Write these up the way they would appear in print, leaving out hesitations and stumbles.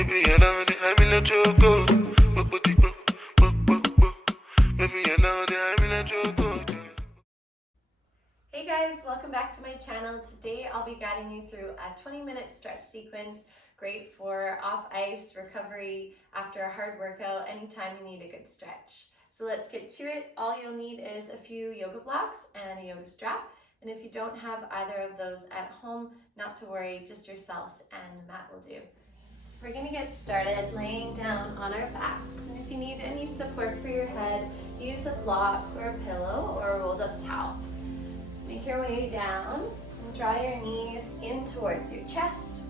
Baby, you know that I'm in a choco. Baby, you know that I'm in a choco. Hey guys, welcome back to my channel. Today I'll be guiding you through a 20-minute stretch sequence, great for off ice recovery after a hard workout, anytime you need a good stretch. So let's get to it. All you'll need is a few yoga blocks and a yoga strap. And if you don't have either of those at home, not to worry, just yourselves and a mat will do. So we're gonna get started laying down on our backs. And if you need any support for your head, use a block or a pillow or a rolled up towel. Make your way down and draw your knees in towards your chest.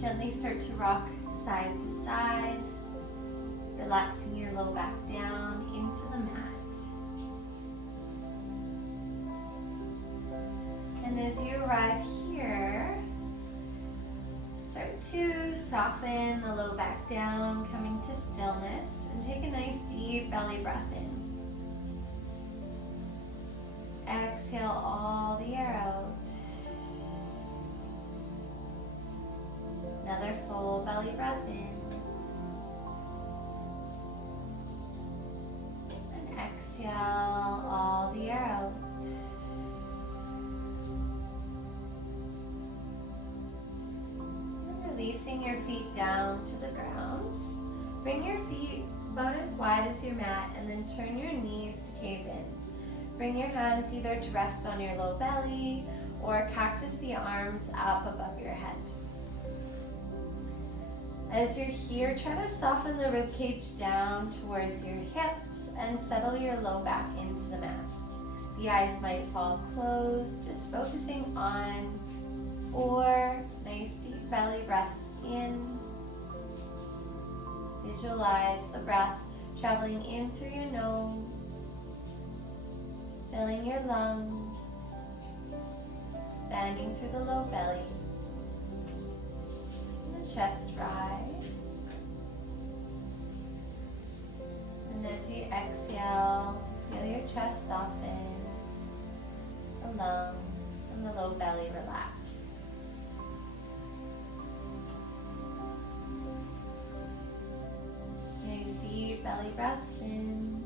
Gently start to rock side to side, relaxing your low back down into the mat. And as you arrive here, start to soften the low back down, coming to stillness, and take a nice deep belly breath in. Exhale all the air out. Another full belly breath in. And exhale all the air out. And releasing your feet down to the ground. Bring your feet about as wide as your mat and then turn your knees to cave in. Bring your hands either to rest on your low belly or cactus the arms up above your head. As you're here, try to soften the ribcage down towards your hips and settle your low back into the mat. The eyes might fall closed, just focusing on 4 nice deep belly breaths in. Visualize the breath traveling in through your nose, filling your lungs, expanding through the low belly, and the chest rise. And as you exhale, feel your chest soften, the lungs and the low belly relax. Nice deep belly breaths in.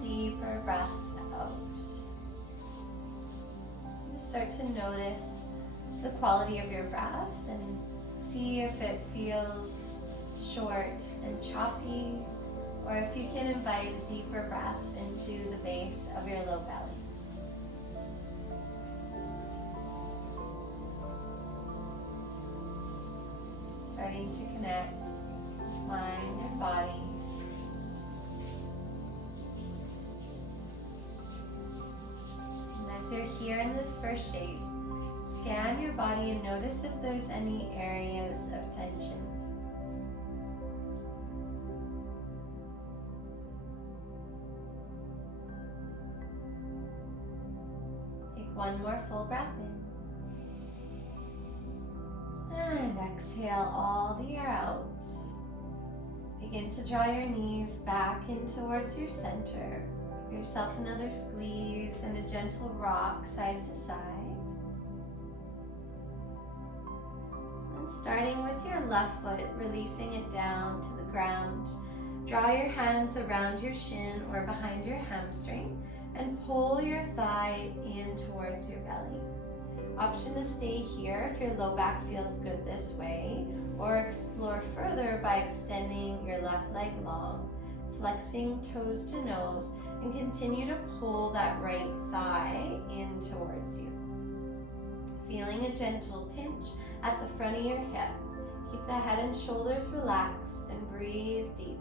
Deeper breaths out. Just start to notice the quality of your breath and see if it feels short and choppy, or if you can invite a deeper breath into the base of your low belly. Starting to connect mind and body. As you're here in this first shape, scan your body and notice if there's any areas of tension. Take one more full breath in. And exhale all the air out. Begin to draw your knees back in towards your center. Give yourself another squeeze and a gentle rock side to side. And starting with your left foot, releasing it down to the ground. Draw your hands around your shin or behind your hamstring and pull your thigh in towards your belly. Option to stay here if your low back feels good this way, or explore further by extending your left leg long, flexing toes to nose, and continue to pull that right thigh in towards you. Feeling a gentle pinch at the front of your hip. Keep the head and shoulders relaxed and breathe deep.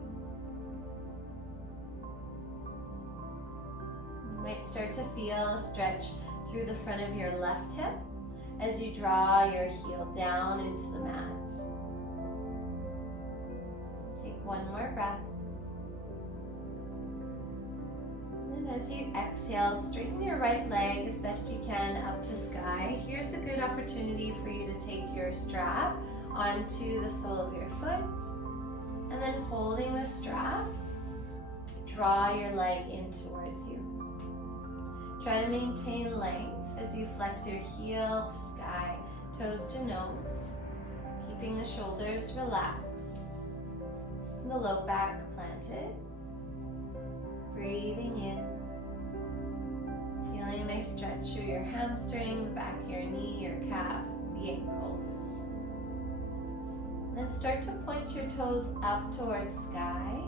You might start to feel a stretch through the front of your left hip as you draw your heel down into the mat. Take one more breath. And as you exhale, straighten your right leg as best you can up to sky. Here's a good opportunity for you to take your strap onto the sole of your foot, and then holding the strap, draw your leg in towards you. Try to maintain length as you flex your heel to sky, toes to nose, keeping the shoulders relaxed and the low back planted. Breathing in, feeling a nice stretch through your hamstring, the back of your knee, your calf, the ankle. Then start to point your toes up towards sky,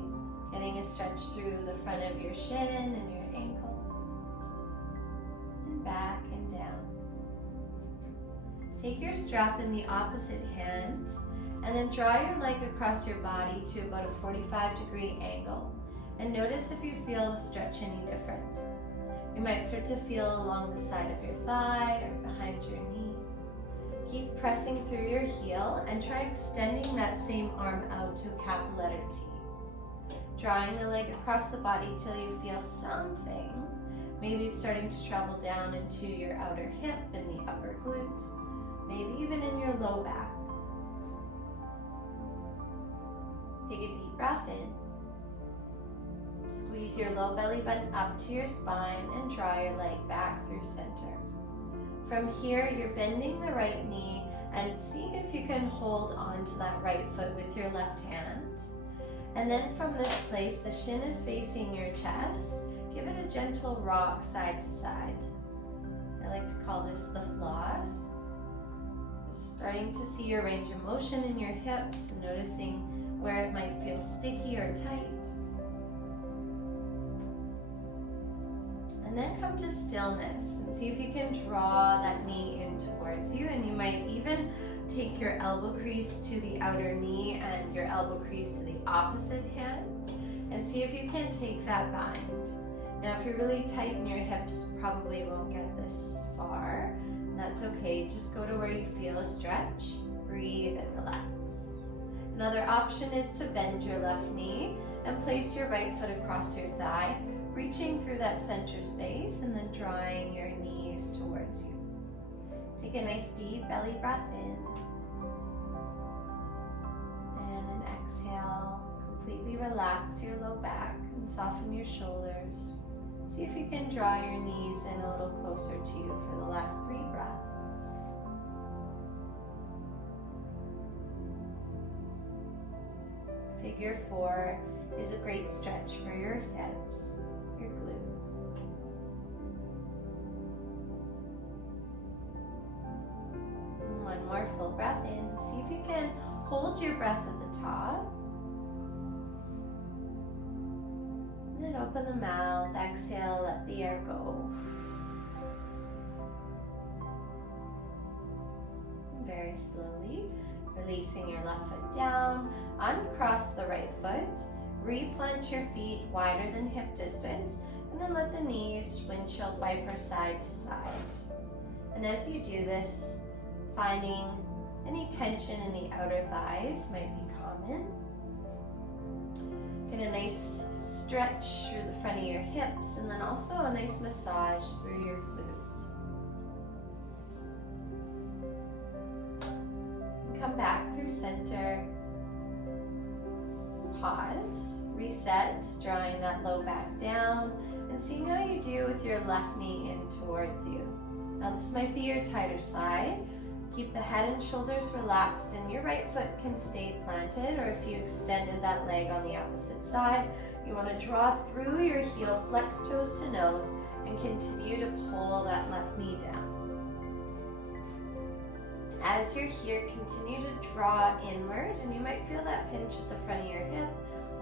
getting a stretch through the front of your shin and your ankle, and back and down. Take your strap in the opposite hand, and then draw your leg across your body to about a 45-degree angle. And notice if you feel the stretch any different. You might start to feel along the side of your thigh or behind your knee. Keep pressing through your heel and try extending that same arm out to a capital letter T. Drawing the leg across the body till you feel something. Maybe it's starting to travel down into your outer hip and the upper glute. Maybe even in your low back. Take a deep breath in. Squeeze your low belly button up to your spine and draw your leg back through center. From here, you're bending the right knee and see if you can hold on to that right foot with your left hand. And then from this place, the shin is facing your chest. Give it a gentle rock side to side. I like to call this the floss. Starting to see your range of motion in your hips, noticing where it might feel sticky or tight. And then come to stillness and see if you can draw that knee in towards you, and you might even take your elbow crease to the outer knee and your elbow crease to the opposite hand and see if you can take that bind. Now if you're really tight in your hips, probably won't get this far, and that's okay. Just go to where you feel a stretch, breathe and relax. Another option is to bend your left knee and place your right foot across your thigh, reaching through that center space and then drawing your knees towards you. Take a nice deep belly breath in. And an exhale. Completely relax your low back and soften your shoulders. See if you can draw your knees in a little closer to you for the last 3 breaths. Figure 4 is a great stretch for your hips, your glutes. And one more full breath in. See if you can hold your breath at the top. And then open the mouth, exhale, let the air go. And very slowly, releasing your left foot down, uncross the right foot, replant your feet wider than hip distance, and then let the knees windshield wiper side to side. And as you do this, finding any tension in the outer thighs might be common. Get a nice stretch through the front of your hips, and then also a nice massage through your glutes. And come back through center. Pause, reset, drawing that low back down, and seeing how you do with your left knee in towards you. Now this might be your tighter side. Keep the head and shoulders relaxed, and your right foot can stay planted, or if you extended that leg on the opposite side, you want to draw through your heel, flex toes to nose, and continue to pull that left knee down. As you're here, continue to draw inward, and you might feel that pinch at the front of your hip,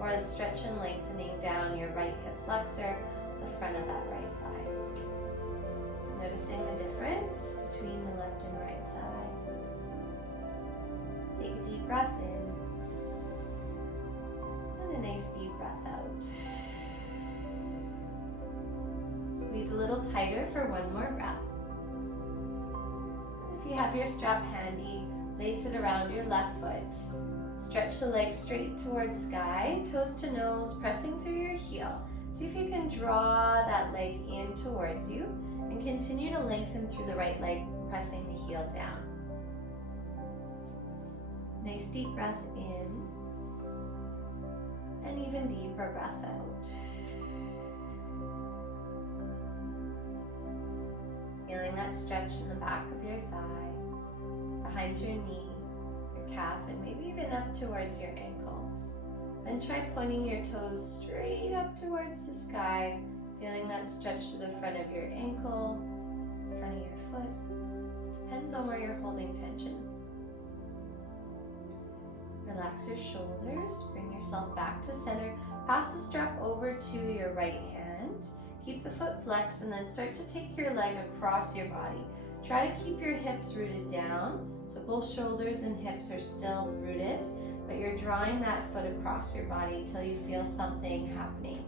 or a stretch and lengthening down your right hip flexor, the front of that right thigh. Noticing the difference between the left and right side. Take a deep breath in, and a nice deep breath out. Squeeze a little tighter for one more breath. If you have your strap handy, lace it around your left foot. Stretch the leg straight towards sky, toes to nose, pressing through your heel. See if you can draw that leg in towards you, and continue to lengthen through the right leg, pressing the heel down. Nice deep breath in, and even deeper breath out. Feeling that stretch in the back of your thigh, behind your knee, your calf, and maybe even up towards your ankle. Then try pointing your toes straight up towards the sky, feeling that stretch to the front of your ankle, front of your foot. Depends on where you're holding tension. Relax your shoulders, bring yourself back to center. Pass the strap over to your right hand. Keep the foot flexed and then start to take your leg across your body. Try to keep your hips rooted down, so both shoulders and hips are still rooted, but you're drawing that foot across your body till you feel something happening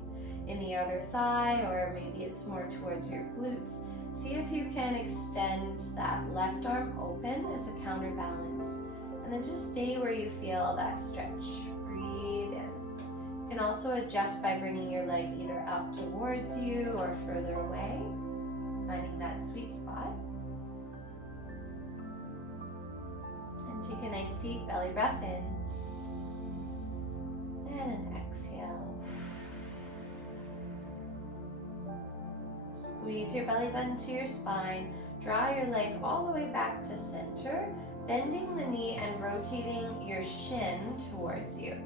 in the outer thigh, or maybe it's more towards your glutes. See if you can extend that left arm open as a counterbalance, and then just stay where you feel that stretch. Breathe in. You can also adjust by bringing your leg either up towards you or further away, finding that sweet spot. And take a nice deep belly breath in, and an exhale. Squeeze your belly button to your spine, draw your leg all the way back to center, bending the knee and rotating your shin towards you.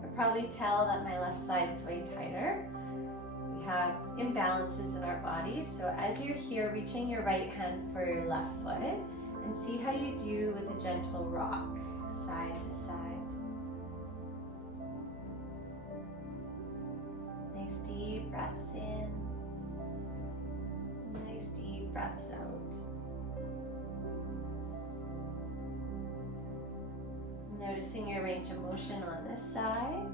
You'll probably tell that my left side's way tighter. We have imbalances in our bodies, so as you're here, reaching your right hand for your left foot, and see how you do with a gentle rock, side to side. Nice deep breaths in, nice deep breaths out. Noticing your range of motion on this side.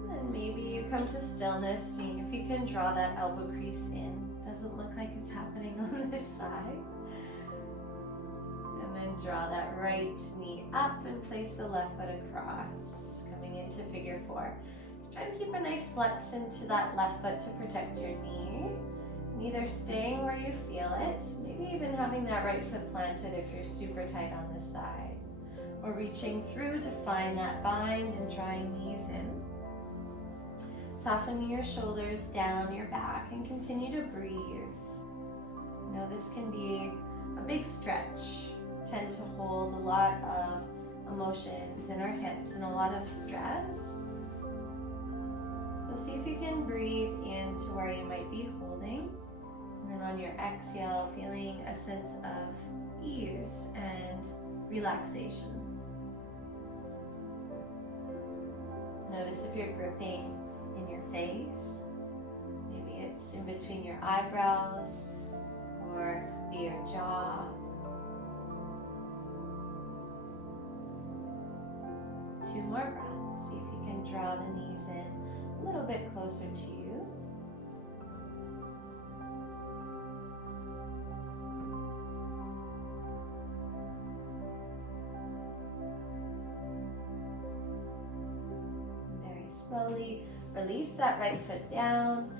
And then maybe you come to stillness, seeing if you can draw that elbow crease in. Doesn't look like it's happening on this side. And then draw that right knee up and place the left foot across, coming into figure four. Try to keep a nice flex into that left foot to protect your knee. And either staying where you feel it, maybe even having that right foot planted if you're super tight on this side, or reaching through to find that bind and drawing knees in. Softening your shoulders down your back and continue to breathe. You know, this can be a big stretch. We tend to hold a lot of emotions in our hips and a lot of stress. So see if you can breathe into where you might be holding. And then on your exhale, feeling a sense of ease and relaxation. Notice if you're gripping in your face. Maybe it's in between your eyebrows or your jaw. 2 more breaths. See if you can draw the knees in a little bit closer to you. Very slowly release that right foot down,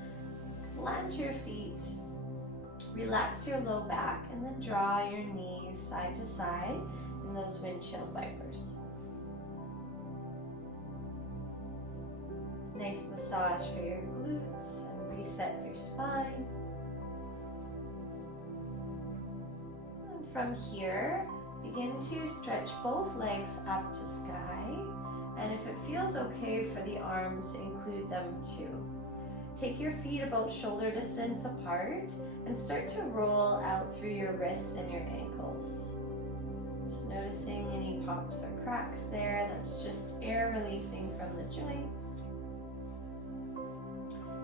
plant your feet, relax your low back, and then draw your knees side to side in those windshield wipers. Nice massage for your glutes and reset your spine. And from here, begin to stretch both legs up to sky. And if it feels okay for the arms, include them too. Take your feet about shoulder distance apart and start to roll out through your wrists and your ankles. Just noticing any pops or cracks there. That's just air releasing from the joint.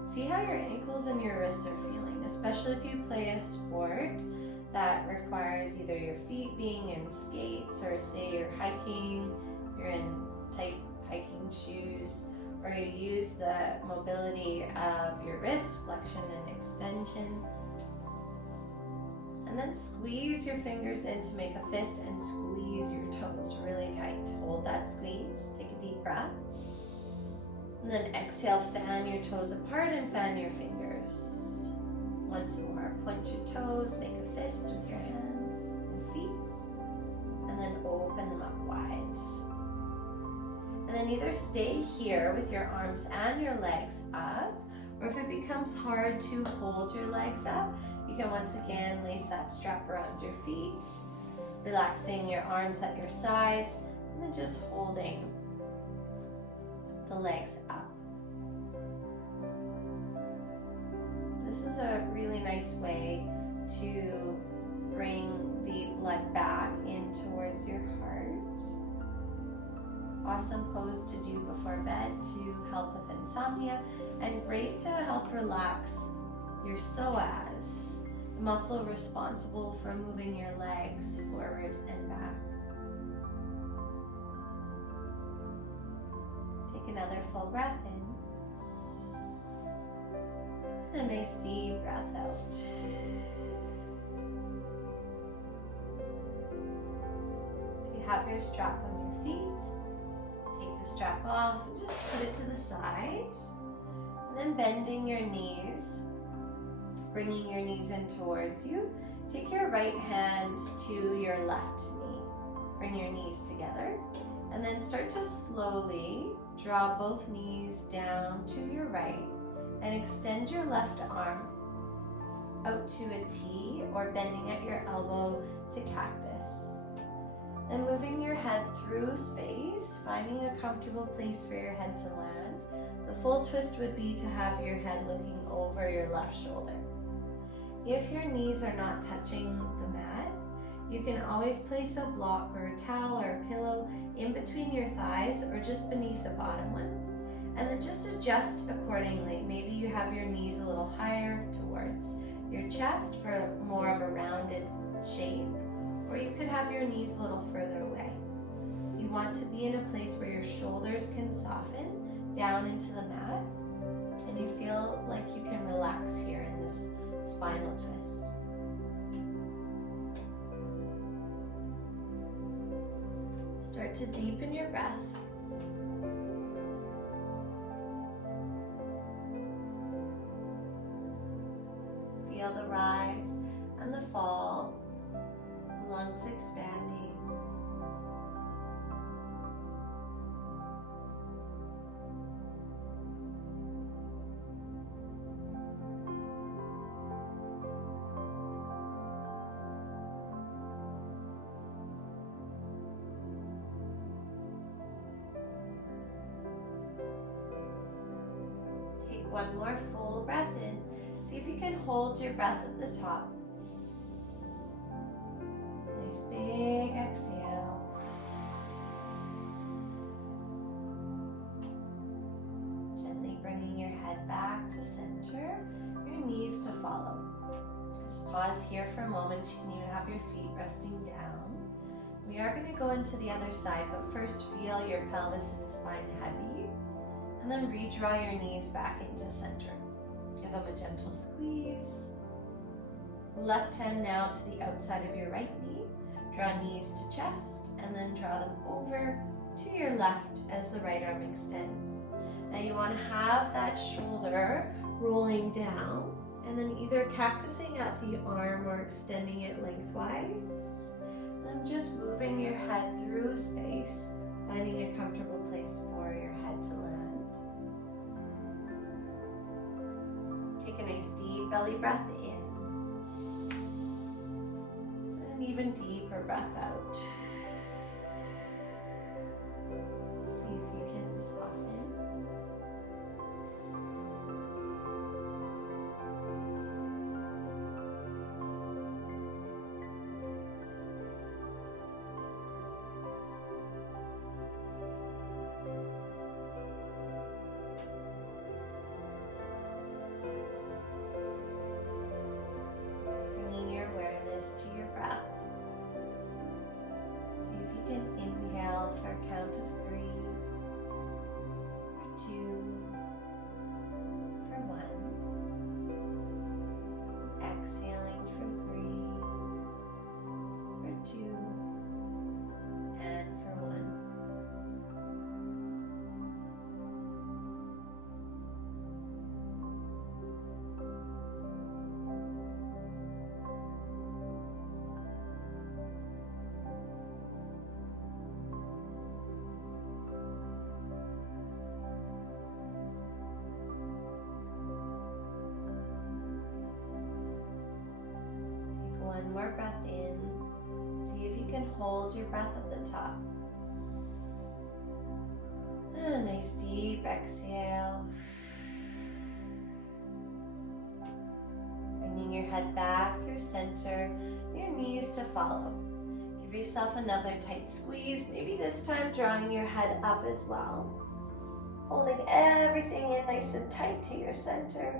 See how your ankles and your wrists are feeling, especially if you play a sport that requires either your feet being in skates, or say you're hiking, you're in tight hiking shoes, or you use the mobility of your wrist flexion and extension. And then squeeze your fingers in to make a fist and squeeze your toes really tight. Hold that squeeze, take a deep breath. And then exhale, fan your toes apart and fan your fingers. Once more, point your toes, make a fist with your hands and feet, and then open them up wide. And then either stay here with your arms and your legs up, Or if it becomes hard to hold your legs up, you can once again lace that strap around your feet, relaxing your arms at your sides, and then just holding the legs up. This is a really nice way to bring the blood back in towards your heart. Awesome pose to do before bed to help with insomnia, and great to help relax your psoas, the muscle responsible for moving your legs forward and back. Take another full breath in, and a nice deep breath out. If you have your strap on your feet, take the strap off and just put it to the side. And then bending your knees, bringing your knees in towards you. Take your right hand to your left knee. Bring your knees together. And then start to slowly draw both knees down to your right and extend your left arm out to a T or bending at your elbow to cactus. Then moving your head through space, finding a comfortable place for your head to land. The full twist would be to have your head looking over your left shoulder. If your knees are not touching the mat, you can always place a block or a towel or a pillow in between your thighs or just beneath the bottom one. And then just adjust accordingly. Maybe you have your knees a little higher towards your chest for more of a rounded shape, or you could have your knees a little further away. You want to be in a place where your shoulders can soften down into the mat and you feel like you can relax here in this spinal twist. Start to deepen your breath. Feel the rise and the fall, the lungs expanding. Take one more full breath in. See if you can hold your breath at the top. Nice big exhale. Gently bringing your head back to center, your knees to follow. Just pause here for a moment. You can even have your feet resting down. We are going to go into the other side, but first feel your pelvis and spine heavy, and then redraw your knees back into center. Give them a gentle squeeze. Left hand now to the outside of your right knee. Draw knees to chest and then draw them over to your left as the right arm extends. Now you want to have that shoulder rolling down and then either cactusing at the arm or extending it lengthwise. Then just moving your head through space, finding a comfortable place for your head to land. Take a nice deep belly breath in. And an even deeper breath out. See if you can soften. To your breath. See if you can inhale for a count of 3 more breath in. See if you can hold your breath at the top. And a nice deep exhale. Bringing your head back through center, your knees to follow. Give yourself another tight squeeze, maybe this time drawing your head up as well. Holding everything in nice and tight to your center.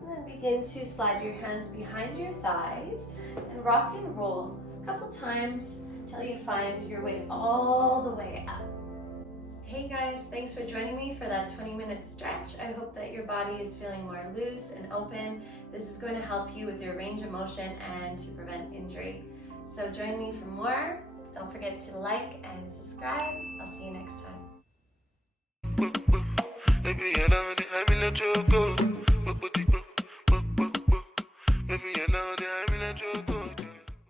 And then begin to slide your hands behind your thighs and rock and roll a couple times till you find your way all the way up. Hey guys, thanks for joining me for that 20-minute stretch. I hope that your body is feeling more loose and open. This is going to help you with your range of motion and to prevent injury. So join me for more. Don't forget to like and subscribe. I'll see you next time. Baby, you know the I'm in a choco. Baby, you know the